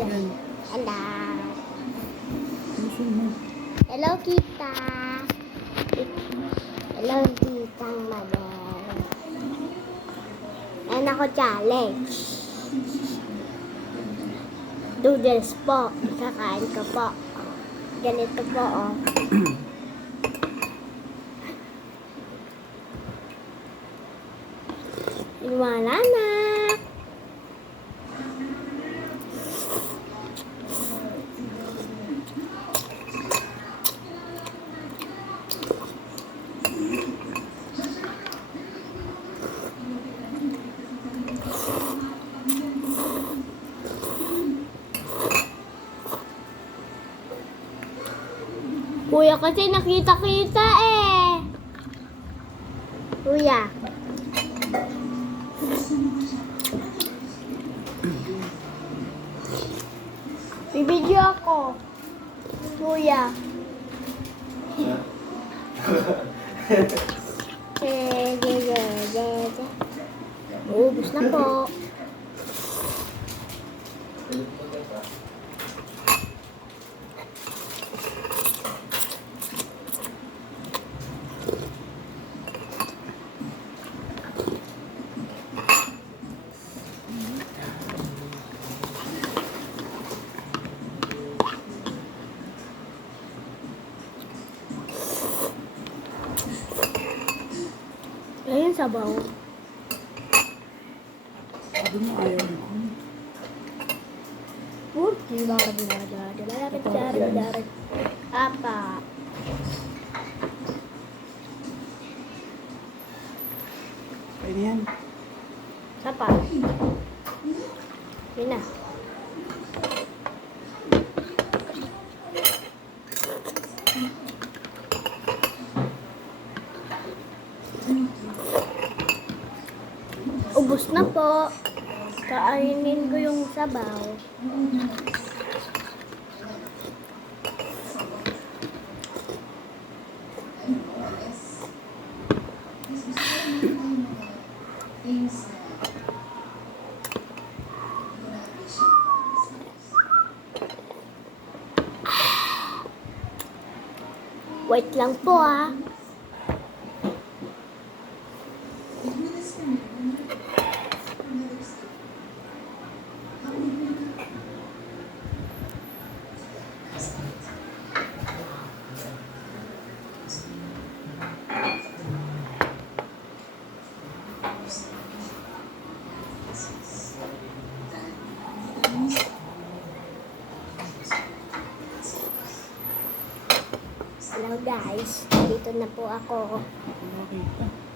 Yan. Hello. Puso mo. Hello, Kita. Hello, Titang Mabel. Ayan ako challenge. Noodles po. Kakain ko po. Ganito po, oh. Wala na. Kuya kasi nakita-kita eh. Kuya. Bibidyo ako. Kuya. Ubus na po. Ayun sabaw. Sabi mo ayaw mo. Purti bakit darat. Apa? Pwede yan. Sapa? Yun na. Ubus na po. Kainin ko yung sabaw. Wait lang po ah. Hello guys, dito na po ako. Nakita.